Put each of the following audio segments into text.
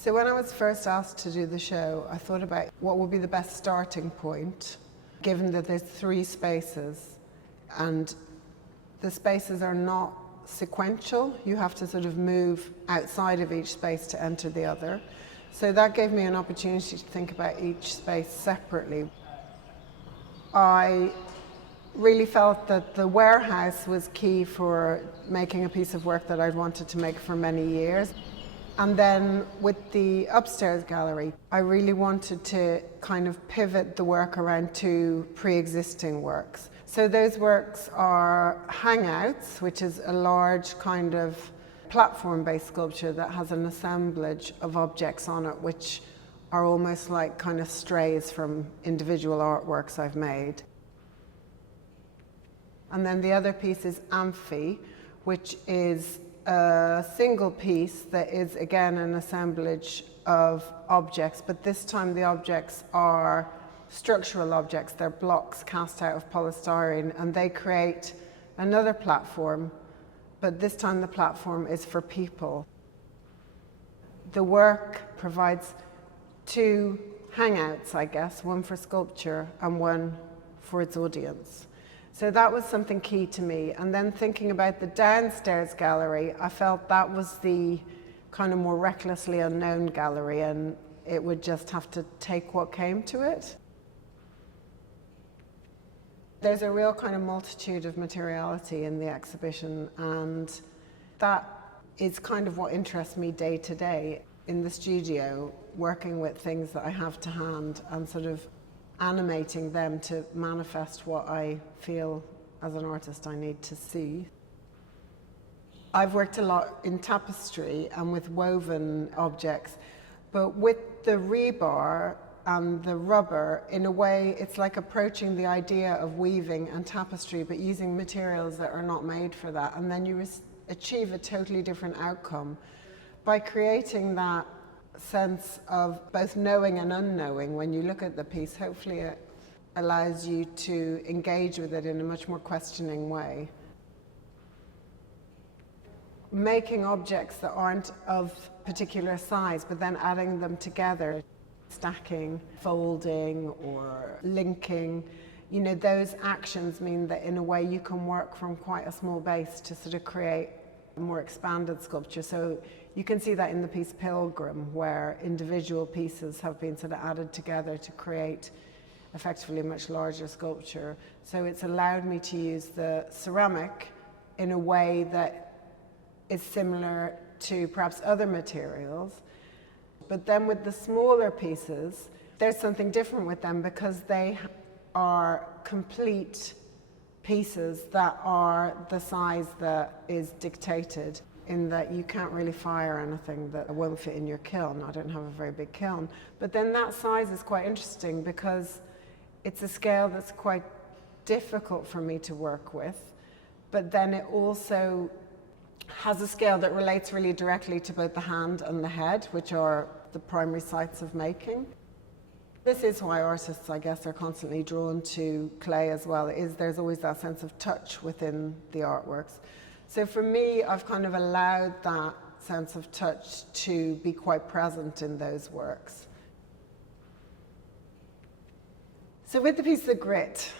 So when I was first asked to do the show, I thought about what would be the best starting point, given that there's 3 spaces and the spaces are not sequential. You have to sort of move outside of each space to enter the other. So that gave me an opportunity to think about each space separately. I really felt that the warehouse was key for making a piece of work that I'd wanted to make for many years. And then with the upstairs gallery, I really wanted to kind of pivot the work around 2 pre-existing works. So those works are Hangouts, which is a large kind of platform-based sculpture that has an assemblage of objects on it, which are almost like kind of strays from individual artworks I've made. And then the other piece is Amphi, which is a single piece that is again an assemblage of objects, but this time the objects are structural objects. They're blocks cast out of polystyrene, and they create another platform, but this time the platform is for people. The work provides 2 hangouts, I guess, one for sculpture and one for its audience. So that was something key to me. And then thinking about the downstairs gallery, I felt that was the kind of more recklessly unknown gallery, and it would just have to take what came to it. There's a real kind of multitude of materiality in the exhibition, and that is kind of what interests me day to day in the studio, working with things that I have to hand and sort of animating them to manifest what I feel as an artist I need to see. I've worked a lot in tapestry and with woven objects, but with the rebar and the rubber, in a way, it's like approaching the idea of weaving and tapestry, but using materials that are not made for that. And then you achieve a totally different outcome by creating that sense of both knowing and unknowing. When you look at the piece, hopefully it allows you to engage with it in a much more questioning way. Making objects that aren't of particular size, but then adding them together, stacking, folding, or linking, you know, those actions mean that in a way you can work from quite a small base to sort of create a more expanded sculpture. So you can see that in the piece Pilgrim, where individual pieces have been sort of added together to create effectively a much larger sculpture. So it's allowed me to use the ceramic in a way that is similar to perhaps other materials. But then with the smaller pieces, there's something different with them because they are complete pieces that are the size that is dictated, in that you can't really fire anything that won't fit in your kiln. I don't have a very big kiln. But then that size is quite interesting because it's a scale that's quite difficult for me to work with, but then it also has a scale that relates really directly to both the hand and the head, which are the primary sites of making. This is why artists, I guess, are constantly drawn to clay as well, is there's always that sense of touch within the artworks. So for me, I've kind of allowed that sense of touch to be quite present in those works. So with the piece The Grit,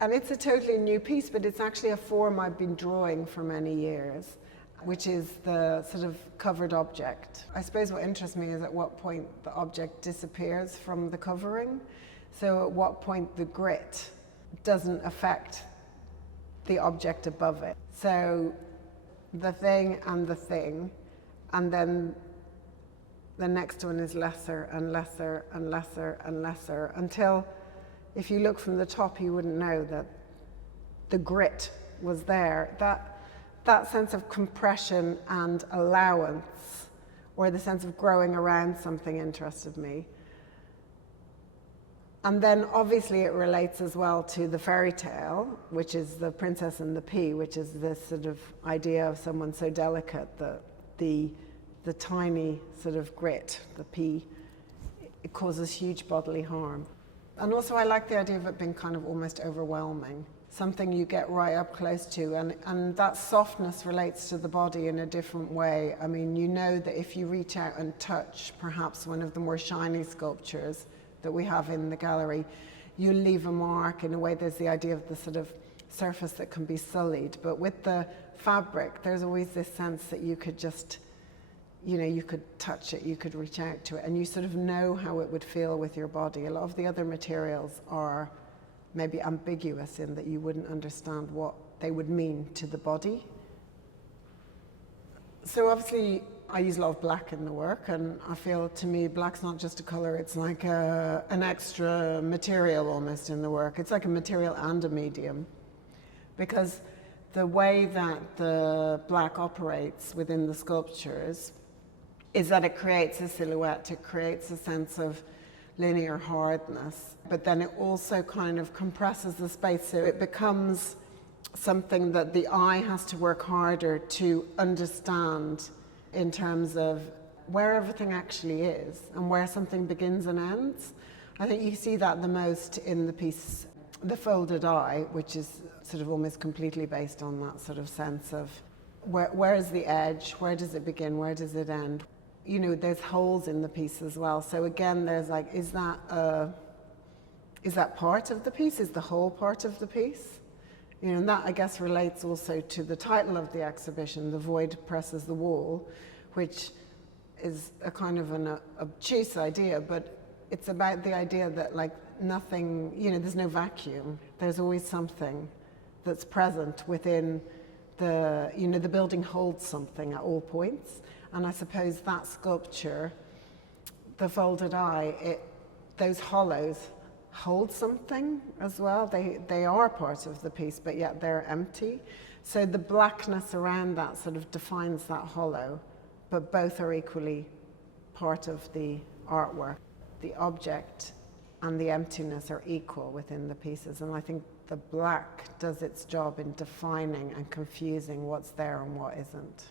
and it's a totally new piece, but it's actually a form I've been drawing for many years, which is the sort of covered object. I suppose what interests me is at what point the object disappears from the covering. So at what point the grit doesn't affect the object above it. So the thing and the thing, and then the next one is lesser and lesser and lesser and lesser, until if you look from the top you wouldn't know that the grit was there. That sense of compression and allowance, or the sense of growing around something, interested me. And then obviously it relates as well to the fairy tale, which is the Princess and the Pea, which is this sort of idea of someone so delicate that the tiny sort of grit, the pea, it causes huge bodily harm. And also I like the idea of it being kind of almost overwhelming. something you get right up close to, and that softness relates to the body in a different way. I mean, you know that if you reach out and touch perhaps one of the more shiny sculptures that we have in the gallery, you leave a mark. In a way, there's the idea of the sort of surface that can be sullied, but with the fabric, there's always this sense that you could just, you know, you could touch it, you could reach out to it, and you sort of know how it would feel with your body. A lot of the other materials are maybe ambiguous in that you wouldn't understand what they would mean to the body. So obviously I use a lot of black in the work, and I feel, to me, black's not just a color, it's like an extra material almost in the work. It's like a material and a medium, because the way that the black operates within the sculptures is that it creates a silhouette, it creates a sense of linear hardness, but then it also kind of compresses the space, so it becomes something that the eye has to work harder to understand in terms of where everything actually is and where something begins and ends. I think you see that the most in the piece, The Folded Eye, which is sort of almost completely based on that sort of sense of where is the edge, where does it begin, where does it end? You know, there's holes in the piece as well. So again, there's like, is that part of the piece? Is the whole part of the piece? You know, and that, I guess, relates also to the title of the exhibition, The Void Presses the Wall, which is a kind of an obtuse idea, but it's about the idea that, like, nothing, you know, there's no vacuum. There's always something that's present within the, you know, the building holds something at all points. And I suppose that sculpture, The Folded Eye, those hollows hold something as well. They are part of the piece, but yet they're empty. So the blackness around that sort of defines that hollow, but both are equally part of the artwork. The object and the emptiness are equal within the pieces, and I think the black does its job in defining and confusing what's there and what isn't.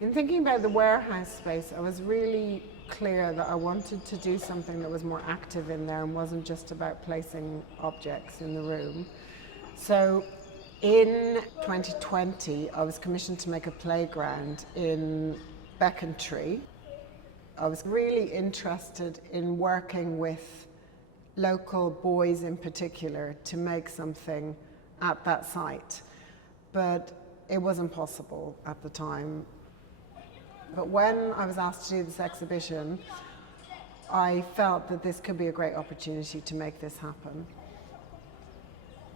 In thinking about the warehouse space, I was really clear that I wanted to do something that was more active in there and wasn't just about placing objects in the room. So in 2020, I was commissioned to make a playground in Becontree. I was really interested in working with local boys in particular to make something at that site, but it wasn't possible at the time. But when I was asked to do this exhibition, I felt that this could be a great opportunity to make this happen.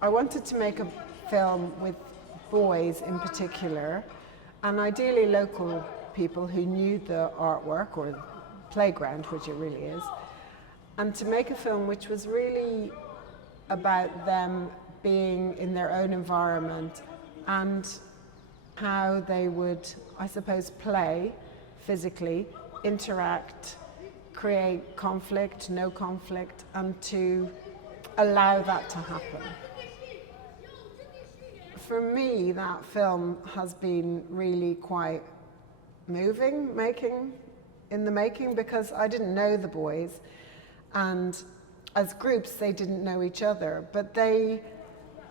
I wanted to make a film with boys in particular, and ideally local people who knew the artwork or playground, which it really is, and to make a film which was really about them being in their own environment and how they would, I suppose, play physically, interact, create conflict, no conflict, and to allow that to happen. For me, that film has been really quite moving, in the making, because I didn't know the boys, and as groups they didn't know each other, but they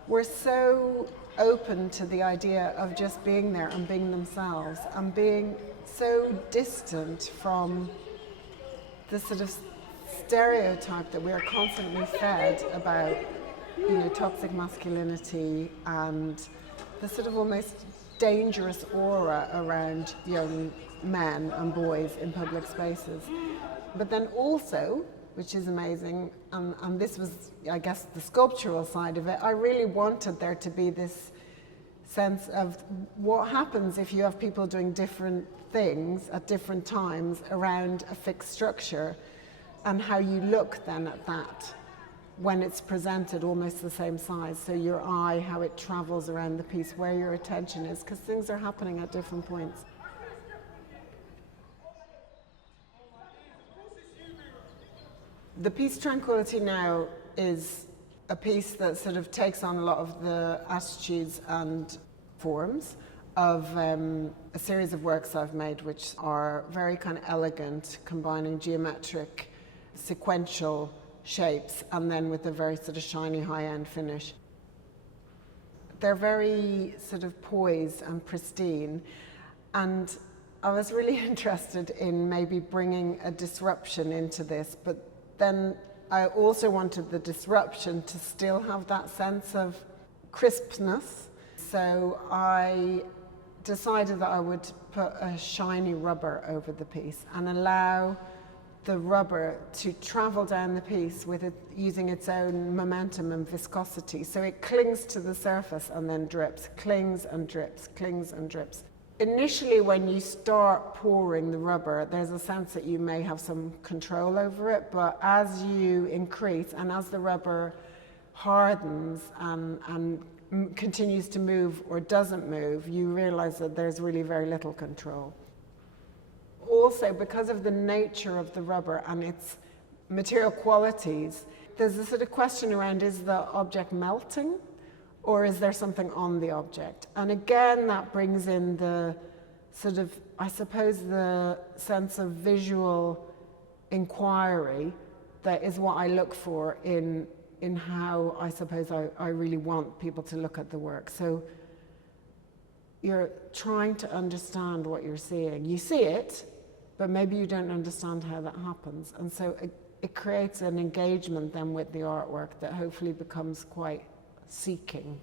were so open to the idea of just being there and being themselves and being so distant from the sort of stereotype that we are constantly fed about, you know, toxic masculinity and the sort of almost dangerous aura around young men and boys in public spaces. But then also, which is amazing, and this was, I guess, the sculptural side of it, I really wanted there to be this sense of what happens if you have people doing different things at different times around a fixed structure, and how you look then at that when it's presented almost the same size. So your eye, how it travels around the piece, where your attention is, because things are happening at different points. The piece Tranquility Now is a piece that sort of takes on a lot of the attitudes and forms of a series of works I've made, which are very kind of elegant, combining geometric sequential shapes, and then with a very sort of shiny high-end finish. They're very sort of poised and pristine, and I was really interested in maybe bringing a disruption into this, but then I also wanted the disruption to still have that sense of crispness. So I decided that I would put a shiny rubber over the piece and allow the rubber to travel down the piece with it using its own momentum and viscosity. So it clings to the surface and then drips, clings and drips, clings and drips. Initially, when you start pouring the rubber, there's a sense that you may have some control over it, but as you increase and as the rubber hardens and continues to move or doesn't move, you realize that there's really very little control. Also, because of the nature of the rubber and its material qualities, there's a sort of question around, is the object melting or is there something on the object? And again, that brings in the sort of, I suppose, the sense of visual inquiry that is what I look for in how I suppose I really want people to look at the work. So you're trying to understand what you're seeing. You see it, but maybe you don't understand how that happens. And so it creates an engagement then with the artwork that hopefully becomes quite seeking.